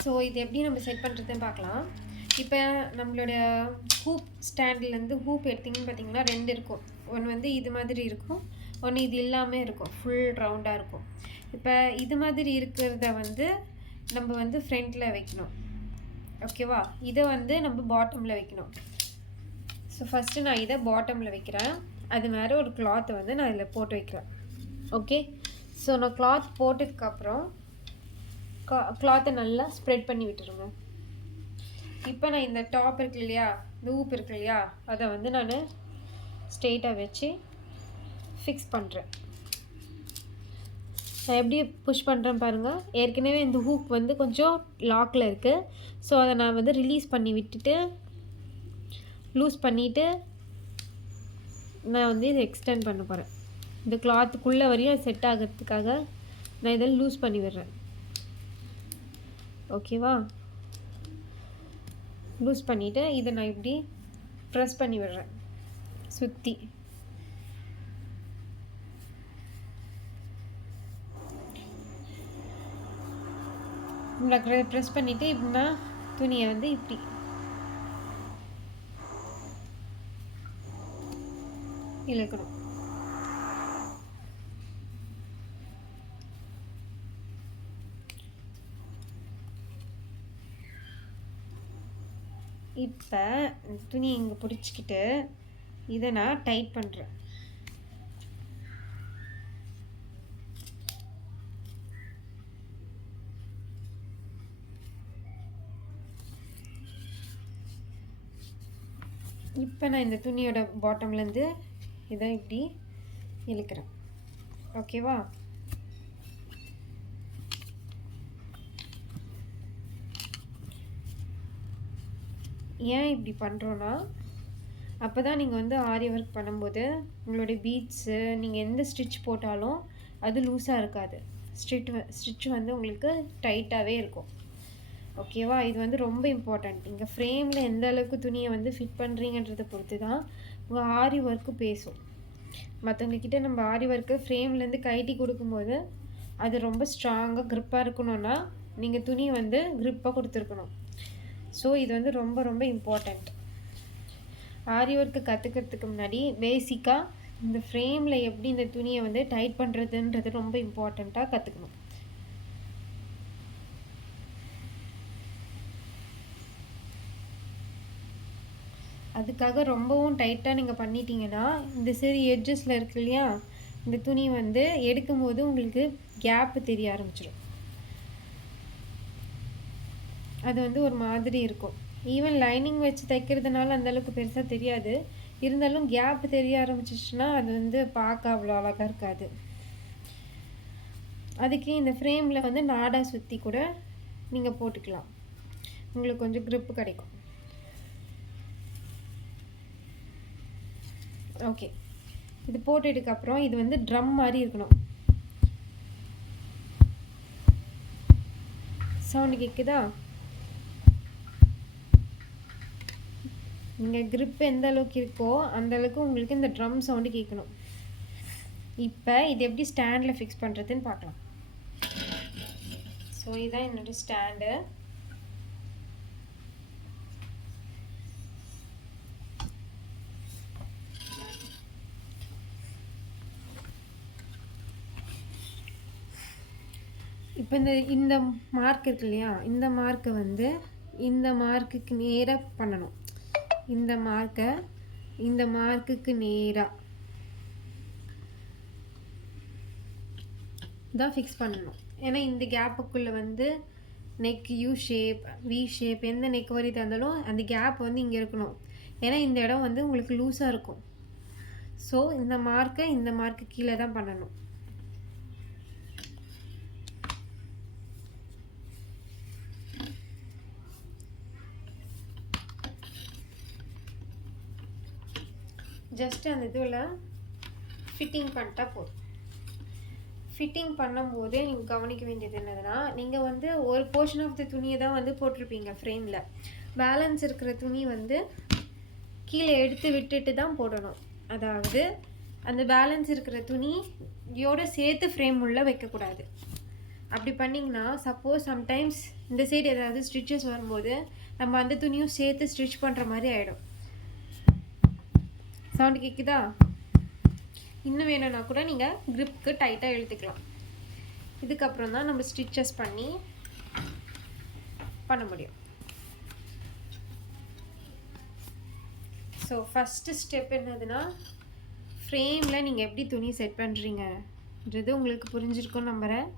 So இது எப்படி நம்ம செட் பண்ணுறதுன்னு பார்க்கலாம். இப்போ நம்மளோட ஹூப் ஸ்டாண்ட்லேருந்து ஹூப் எடுத்திங்கன்னு பார்த்தீங்கன்னா 2 இருக்கும். ஒன்று வந்து இது மாதிரி இருக்கும், ஒன்று இது இல்லாமல் இருக்கும், ஃபுல் ரவுண்டாக இருக்கும். இப்போ இது மாதிரி இருக்கிறத வந்து நம்ம வந்து ஃப்ரண்ட்டில் வைக்கணும். ஓகேவா? இதை வந்து நம்ம பாட்டமில் வைக்கணும். ஸோ ஃபஸ்ட்டு நான் இதை பாட்டமில் வைக்கிறேன். அது மேலே ஒரு கிளாத்தை வந்து நான் இதில் போட்டு வைக்கிறேன். ஓகே, ஸோ நான் கிளாத் போட்டதுக்கப்புறம் கிளாத்தை நல்லா ஸ்ப்ரெட் பண்ணி விட்டுருங்க. இப்போ நான் இந்த டாப் இருக்கு இல்லையா, இந்த ஊப்பு இருக்கு இல்லையா, அதை வந்து நான் ஸ்ட்ரெயிட்டாக வச்சு ஃபிக்ஸ் பண்ணுறேன். நான் எப்படி புஷ் பண்ணுறேன் பாருங்கள். ஏற்கனவே இந்த ஹூக் வந்து கொஞ்சம் லாக்கில் இருக்குது. ஸோ அதை நான் வந்து ரிலீஸ் பண்ணி விட்டுட்டு லூஸ் பண்ணிவிட்டு நான் வந்து இதை எக்ஸ்டெண்ட் பண்ண போகிறேன். இந்த கிளாத்துக்குள்ளே வரையும் செட் ஆகிறதுக்காக நான் இதை லூஸ் பண்ணி விடுறேன். ஓகேவா? லூஸ் பண்ணிவிட்டு இதை நான் இப்படி ப்ரெஸ் பண்ணி விடுறேன் சுற்றி. ப்ரெஸ் பண்ணிவிட்டு இப்படின்னா துணியை வந்து இப்படி இழுக்கணும். இப்போ துணி இங்கே பிடிச்சிக்கிட்டு இதை நான் டைட் பண்ணுறேன். இப்போ நான் இந்த துணியோட பாட்டம்லேருந்து இதை இப்படி இழுக்கிறேன். ஓகேவா? ஏன் இப்படி பண்ணுறோன்னா, அப்போ தான் நீங்கள் வந்து ஆரி ஒர்க் பண்ணும்போது உங்களுடைய பீட்ஸு நீங்கள் எந்த ஸ்டிச் போட்டாலும் அது லூஸாக இருக்காது. ஸ்டிச் வந்து உங்களுக்கு டைட்டாகவே இருக்கும். ஓகேவா? இது வந்து ரொம்ப இம்பார்ட்டண்ட். நீங்கள் ஃப்ரேமில் எந்த அளவுக்கு துணியை வந்து ஃபிட் பண்ணுறீங்கன்றதை பொறுத்து தான் உங்கள் ஆரி ஒர்க்கு பேசும். மற்றவங்கக்கிட்ட நம்ம ஆரி ஒர்க்கு ஃப்ரேம்லேருந்து கைட்டி கொடுக்கும்போது அது ரொம்ப ஸ்ட்ராங்காக க்ரிப்பாக இருக்கணும்னா நீங்கள் துணியை வந்து க்ரிப்பாக கொடுத்துருக்கணும். ஸோ இது வந்து ரொம்ப ரொம்ப இம்பார்ட்டண்ட். ஆரி ஒர்க்கு கற்றுக்கிறதுக்கு முன்னாடி பேசிக்காக இந்த ஃப்ரேமில் எப்படி இந்த துணியை வந்து டைட் பண்ணுறதுன்றது ரொம்ப இம்பார்ட்டண்ட்டாக கற்றுக்கணும். அதுக்காக ரொம்பவும் டைட்டாக நீங்கள் பண்ணிட்டீங்கன்னா இந்த சரி எட்ஜஸில் இருக்கு இல்லையா, இந்த துணி வந்து எடுக்கும்போது உங்களுக்கு கேப்பு தெரிய ஆரம்பிச்சிடும். அது வந்து ஒரு மாதிரி இருக்கும். ஈவன் லைனிங் வச்சு தைக்கிறதுனால அந்தளவுக்கு பெருசாக தெரியாது. இருந்தாலும் கேப் தெரிய ஆரம்பிச்சிச்சுன்னா அது வந்து பார்க்க அவ்வளோ அழகாக இருக்காது. அதுக்கு இந்த ஃப்ரேமில் வந்து நாடா சுற்றி கூட நீங்கள் போட்டுக்கலாம், உங்களுக்கு கொஞ்சம் க்ரிப்பு கிடைக்கும். ஓகே, இது போட்டதுக்கப்புறம் இது வந்து ட்ரம் மாதிரி இருக்கணும். சவுண்டு கேட்குதா? நீங்கள் க்ரிப் எந்த அளவுக்கு இருக்கோ அந்த அளவுக்கு உங்களுக்கு இந்த ட்ரம் சவுண்டு கேட்கணும். இப்போ இது எப்படி ஸ்டாண்டில் ஃபிக்ஸ் பண்ணுறதுன்னு பார்க்கலாம். ஸோ இதுதான் என்னோடய ஸ்டாண்டு. இப்போ இந்த மார்க் இருக்கு இல்லையா, இந்த மார்க்கை வந்து இந்த மார்க்குக்கு நேராக பண்ணணும். இந்த மார்க்கை இந்த மார்க்குக்கு நேராக தான் ஃபிக்ஸ் பண்ணணும். ஏன்னா இந்த கேப்புக்குள்ளே வந்து neck U shape, we shape, எந்த நெக் வரி தந்தாலும் அந்த கேப் வந்து இங்கே இருக்கணும். ஏன்னா இந்த இடம் வந்து உங்களுக்கு லூஸாக இருக்கும். ஸோ இந்த மார்க்கை இந்த மார்க்கு கீழே தான் பண்ணணும். ஜஸ்ட் அந்த இதில் ஃபிட்டிங் பண்ணிட்டா போதும். ஃபிட்டிங் பண்ணும்போது நீங்கள் கவனிக்க வேண்டியது என்னதுன்னா, நீங்கள் வந்து ஒரு போர்ஷன் ஆஃப் த துணியை தான் வந்து போட்டிருப்பீங்க ஃப்ரேமில். பேலன்ஸ் இருக்கிற துணி வந்து கீழே எடுத்து விட்டுட்டு தான் போடணும். அதாவது அந்த பேலன்ஸ் இருக்கிற துணியோடு சேர்த்து ஃப்ரேம் உள்ள வைக்கக்கூடாது. அப்படி பண்ணிங்கன்னா சப்போஸ் சம்டைம்ஸ் இந்த சைடு ஏதாவது ஸ்டிச்சஸ் வரும்போது நம்ம அந்த துணியும் சேர்த்து ஸ்டிச் பண்ணுற மாதிரி ஆகிடும். சவுண்டு கேட்குதா? இன்னும் வேணும்னா கூட நீங்கள் க்ரிப்புக்கு டைட்டாக இழுத்துக்கலாம். இதுக்கப்புறம் தான் நம்ம ஸ்டிச்சஸ் பண்ண முடியும். ஸோ ஃபஸ்ட்டு ஸ்டெப் என்னதுன்னா, ஃப்ரேமில் நீங்கள் எப்படி துணி செட் பண்ணுறீங்கன்றது உங்களுக்கு புரிஞ்சிருக்கும்னு நம்புகிறேன்.